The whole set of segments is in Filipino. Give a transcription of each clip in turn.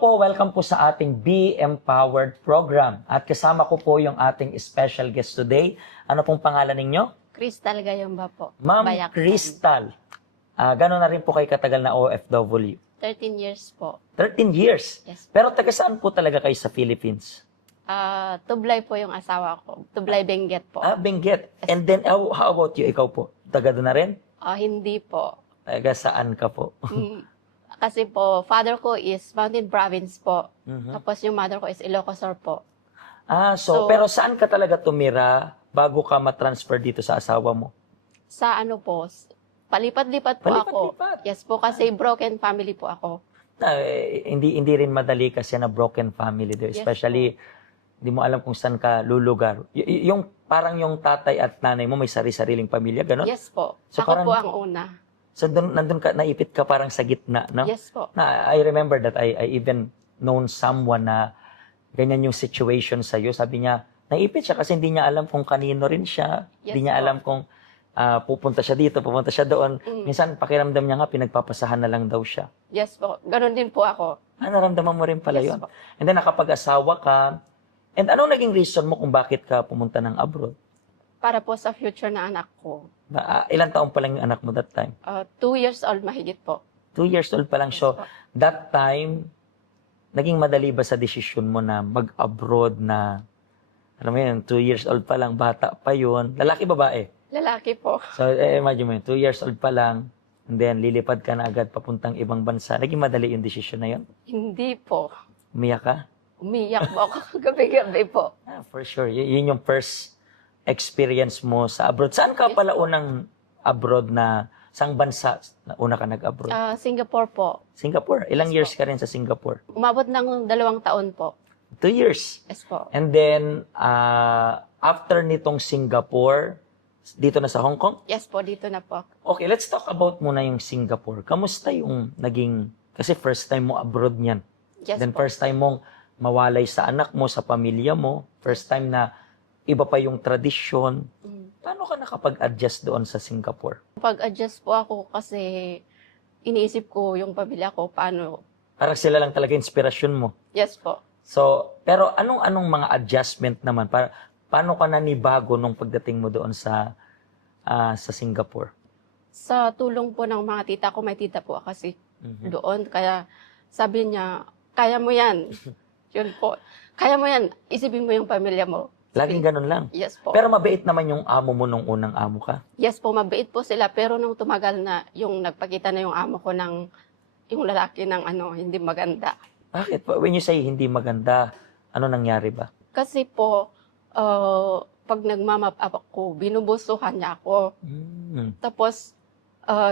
po, welcome po sa ating Be Empowered program. At kasama ko po yung ating special guest today. Ano pong pangalan ninyo? Crystal Gayomba po. Ma'am Bayaktan. Crystal. Gano'n na rin po kayo katagal na OFW? 13 years po. 13 years? Yes. Pero taga saan po talaga kayo sa Philippines? Tublay po yung asawa ko. Tublay Benguet po. Benguet. And then, how about you? Ikaw po? Taga doon na rin? Hindi po. Taga saan ka po? Kasi po, father ko is Mountain Province po. Mhm. Tapos yung mother ko is Ilocos Sur po. Pero saan ka talaga tumira bago ka matransfer dito sa asawa mo? Sa ano po, palipat-lipat po ako. Palipat-lipat? Yes po, kasi broken family po ako. Hindi rin madali kasi na broken family there. Yes Especially, hindi mo alam kung saan ka lulugar. Yung parang yung tatay at nanay mo may sari-sariling pamilya, gano'n? Yes po. So, Ako parang- po ang una. So nandun ka, naipit ka parang sa gitna, no? Yes po. I remember that I even known someone na ganyan yung situation sa'yo. Sabi niya, naipit siya kasi hindi niya alam kung kanino rin siya. Yes Hindi niya po. alam kung pupunta siya dito, pupunta siya doon. Mm. Minsan, pakiramdam niya nga, pinagpapasahan na lang daw siya. Yes po. Ganon din po ako. Naramdaman mo rin pala Yes yun. po. And then, nakapag-asawa ka. And anong naging reason mo kung bakit ka pumunta ng abroad? Para po sa future na anak ko. Ilang taon pa lang yung anak mo that time? 2 years old mahigit po. 2 years old pa lang. Yes So, po. that time, naging madali ba sa desisyon mo na mag-abroad na, alam mo yun, 2 years old pa lang, bata pa yun. Lalaki, babae? Lalaki po. So, imagine mo yun, 2 years old pa lang, and then lilipad ka na agad papuntang ibang bansa. Naging madali yung desisyon na yun? Hindi po. Umiyak ka? Umiyak po ako gabi-gabi po. For sure. Yun yung first experience mo sa abroad. Saan ka Yes pala po. unang abroad na, saang bansa na una ka nag-abroad? Singapore po. Singapore. Ilang Yes years po. ka rin sa Singapore? Umabot ng 2 taon po. 2 years. Yes po. And then, after nitong Singapore, dito na sa Hong Kong? Yes po, dito na po. Okay, let's talk about muna yung Singapore. Kamusta yung naging, kasi first time mo abroad niyan. Yes Then po. first time mong mawalay sa anak mo, sa pamilya mo. First time na iba pa yung tradisyon. Mm. Paano ka nakapag-adjust doon sa Singapore? Pag-adjust po ako kasi iniisip ko yung pamilya ko, paano. Parang sila lang talaga inspirasyon mo. Yes po. So, pero anong mga adjustment naman? Paano ka nanibago nung pagdating mo doon sa Singapore? Sa tulong po ng mga tita ko, may tita po kasi Mhm. doon. Kaya sabi niya, kaya mo yan. Yun po. Kaya mo yan. Isipin mo yung pamilya mo. Laging ganun lang. Yes po. Pero mabait naman yung amo mo nung unang amo ka. Yes po, mabait po sila. Pero nung tumagal na, yung nagpakita na yung amo ko ng, yung lalaki ng hindi maganda. Bakit? When you say hindi maganda, ano nangyari ba? Kasi po, pag nagmamap up ako, binubusuhan niya ako. Tapos,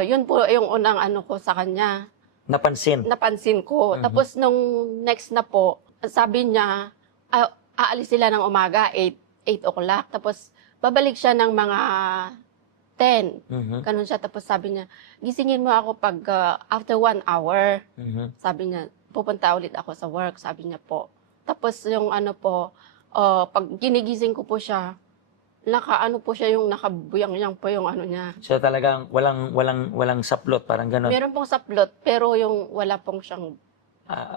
yun po yung unang ko sa kanya. Napansin. Napansin ko. Mhm. Tapos nung next na po, sabi niya, aalis sila ng umaga, 8 o'clock. Tapos, babalik siya ng mga 10. Mhm. Ganun siya. Tapos sabi niya, gisingin mo ako pag after 1 hour. Mhm. Sabi niya, pupunta ulit ako sa work. Sabi niya po. Tapos yung pag ginigising ko po siya, po siya yung nakabuyang-yang po yung niya. So talagang walang saplot, parang ganon. Meron pong saplot, pero yung wala pong siyang,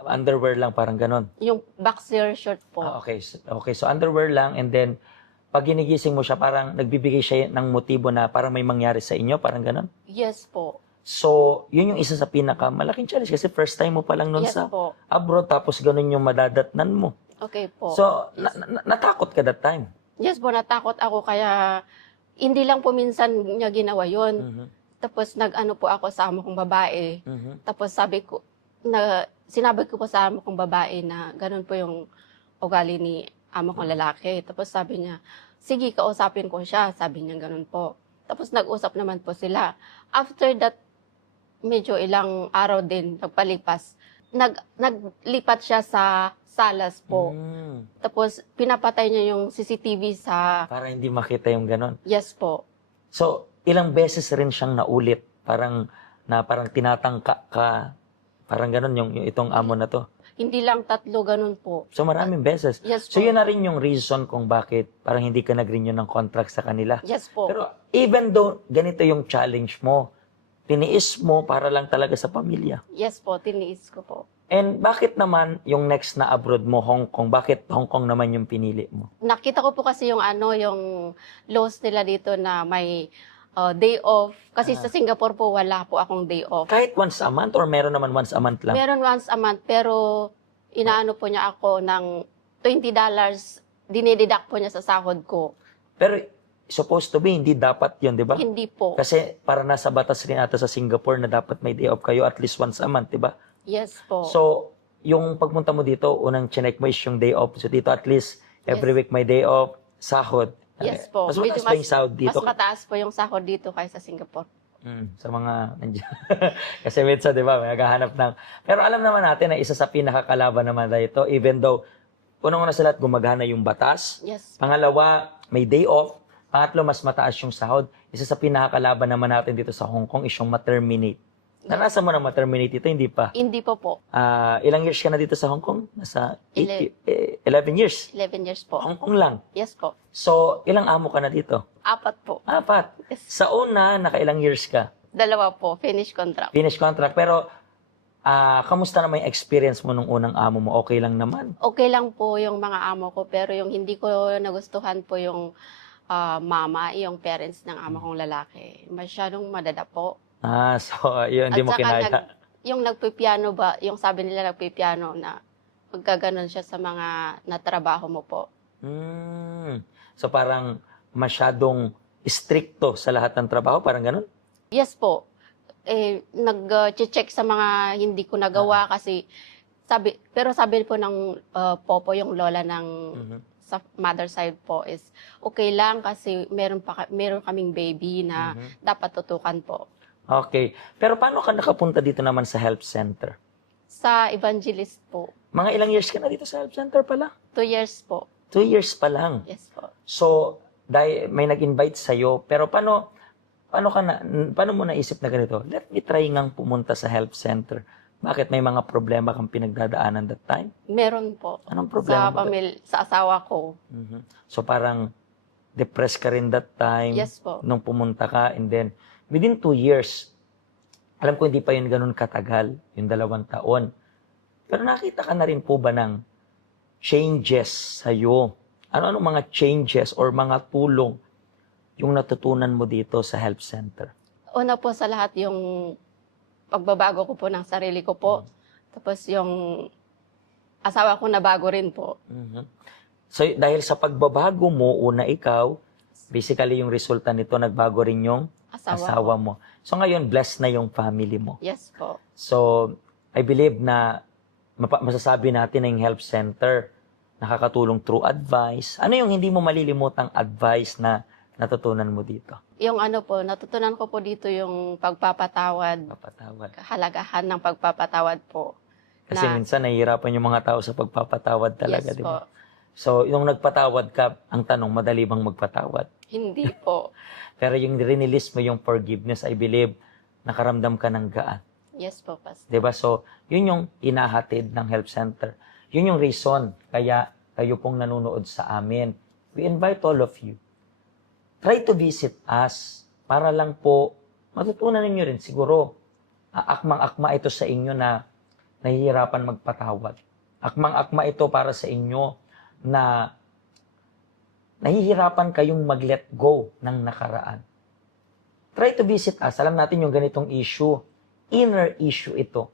Underwear lang, parang ganon. yung boxer short po. Okay. So underwear lang, and then pag ginigising mo siya, parang nagbibigay siya ng motibo na parang may mangyari sa inyo, parang ganon. Yes po. So, yun yung isa sa pinakamalaking challenge kasi first time mo pa lang nun Yes sa po. abroad, tapos ganun yung madadatnan mo. Okay po. So, Yes. natakot ka that time. Yes po, natakot ako kaya hindi lang po minsan niya ginawa yun. Mhm. Tapos nag-ano po ako sa amo kong babae. Mhm. Tapos sinabi ko po sa amo kong babae na ganun po yung ugali ni amo kong lalaki. Tapos sabi niya, sige, kausapin ko siya. Sabi niya ganun po. Tapos nag-usap naman po sila. After that, medyo ilang araw din nagpalipas. Naglipat siya sa salas po. Tapos pinapatay niya yung CCTV sa... Para hindi makita yung ganon. Yes po. So, ilang beses rin siyang naulit. Parang tinatangka ka. Parang ganon yung itong amo na to. Hindi lang 3, ganun po. So, maraming beses. Yes So, po. yun na rin yung reason kung bakit parang hindi ka nag-renew ng contract sa kanila. Yes po. Pero even though ganito yung challenge mo, tiniis mo para lang talaga sa pamilya. Yes po, tiniis ko po. And bakit naman yung next na abroad mo, Hong Kong? Bakit Hong Kong naman yung pinili mo? Nakita ko po kasi yung laws nila dito na may day off. Kasi sa Singapore po, wala po akong day off. Kahit once a month or meron naman once a month lang? Meron once a month, pero inaano po niya ako ng $20, dinideduct po niya sa sahod ko. Pero supposed to be, hindi dapat yun, di ba? Hindi po. Kasi para nasa batas rin ata sa Singapore na dapat may day off kayo at least once a month, di ba? Yes po. So, yung pagpunta mo dito, unang chinek mo is yung day off. So dito at least every week may day off, sahod. Yes po. Mas mataas Medyo ba yung sahod dito? Mas mataas po yung sahod dito kaysa Singapore. Sa mga nandiyan. Kasi minsan, di ba, may naghahanap ng... Pero alam naman natin na isa sa pinakakalaban naman na ito, even though, unang-una sa lahat, gumagana yung batas. Yes. Pangalawa, may day off. Pangatlo, mas mataas yung sahod. Isa sa pinakakalaban naman natin dito sa Hong Kong is yung ma-terminate. Narasa mo na ma-terminate ito, hindi pa? Hindi po. Ilang years ka na dito sa Hong Kong? Nasa 11 years. 11 years po. Hong Kong lang. Yes po. So, ilang amo ka na dito? 4 po. 4. Yes. Sa una, nakailang years ka? 2 po. Finish contract. Finish contract. Pero, kamusta naman yung experience mo nung unang amo mo? Okay lang naman? Okay lang po yung mga amo ko, pero yung hindi ko nagustuhan po yung mama, yung parents ng amo kong lalaki. Masyadong madada po. So, yun, hindi mo saka kinaya. yung nagpipiano ba, yung sabi nila nagpipiano na magkaganon siya sa mga natrabaho mo po. So, parang masyadong stricto sa lahat ng trabaho? Parang ganun? Yes po. Nag-check sa mga hindi ko nagawa kasi pero sabi po ng popo, yung lola ng sa mother side po is okay lang kasi meron kaming baby na dapat tutukan po. Okay. Pero paano ka nakapunta dito naman sa health center? Sa evangelist po. Mga ilang years ka na dito sa health center pala? 2 years po. 2 years pa lang. Yes po. So, dahil may nag-invite sa'yo, pero paano mo naisip na ganito? Let me try ngang pumunta sa health center. Bakit may mga problema kang pinagdadaanan that time? Meron po. Anong problema? Sa asawa ko. So, parang depressed ka rin that time. Yes po. Nung pumunta ka, and then within 2 years, alam ko hindi pa yun ganun katagal, yung 2 taon. Pero nakita ka na rin po ba ng changes sa'yo? Ano-ano mga changes or mga tulong yung natutunan mo dito sa health center? Una po sa lahat yung pagbabago ko po ng sarili ko po. Tapos yung asawa ko nabago rin po. So dahil sa pagbabago mo, una ikaw, basically yung resulta nito, nagbago rin yung asawa mo. So ngayon, blessed na yung family mo. Yes po. So, I believe na masasabi natin na yung health center nakakatulong through advice. Ano yung hindi mo malilimutang advice na natutunan mo dito? Yung natutunan ko po dito yung pagpapatawad. Kahalagahan ng pagpapatawad po. Kasi minsan nahihirapan yung mga tao sa pagpapatawad talaga, yes di ba? po. So, yung nagpatawad ka, ang tanong, madali bang magpatawad? Hindi po. Pero yung rinilis mo yung forgiveness, I believe, nakaramdam ka ng gaan. Yes po, Pastor. Diba? So, yun yung inahatid ng health center. Yun yung reason kaya kayo pong nanonood sa amin. We invite all of you. Try to visit us para lang po matutunan ninyo rin siguro akmang-akma ito sa inyo na nahihirapan magpatawad. Akmang-akma ito para sa inyo na nahihirapan kayong mag-let go ng nakaraan. Try to visit us. Alam natin yung ganitong issue. Inner issue ito.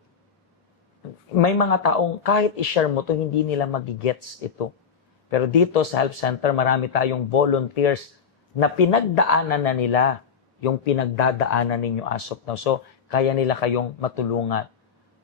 May mga taong kahit i-share mo to hindi nila magigets ito. Pero dito sa Health Center, marami tayong volunteers na pinagdaanan na nila yung pinagdadaanan ninyo as of now. So, kaya nila kayong matulungan.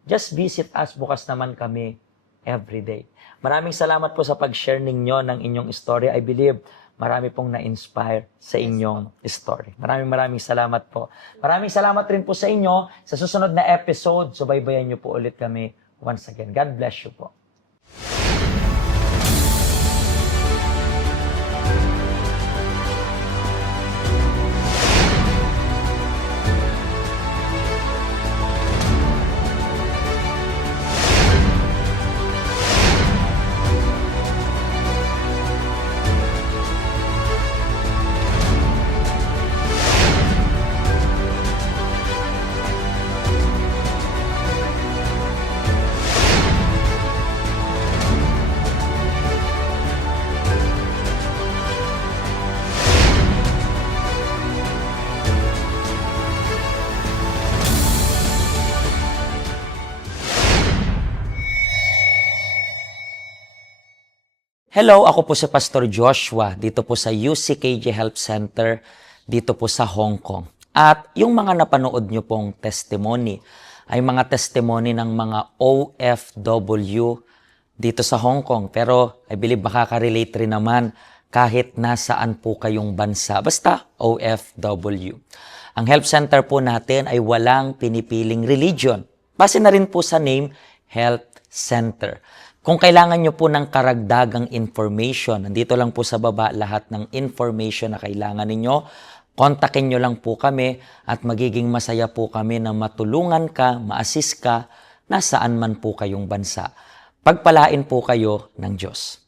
Just visit us. Bukas naman kami everyday. Maraming salamat po sa pag-share ninyo ng inyong story. I believe marami pong na-inspire sa inyong story. Maraming salamat po. Maraming salamat rin po sa inyo. Sa susunod na episode, subaybayan nyo po ulit kami once again. God bless you po. Hello, ako po si Pastor Joshua dito po sa UCKJ Health Center dito po sa Hong Kong. At yung mga napanood nyo pong testimony ay mga testimony ng mga OFW dito sa Hong Kong. Pero I believe makaka-relate rin naman kahit nasaan po kayong bansa. Basta OFW. Ang health center po natin ay walang pinipiling religion. Base na rin po sa name, Health Center. Kung kailangan nyo po ng karagdagang information, nandito lang po sa baba lahat ng information na kailangan ninyo. Kontakin nyo lang po kami at magiging masaya po kami na matulungan ka, ma-assist ka, nasaan man po kayong bansa. Pagpalain po kayo ng Diyos.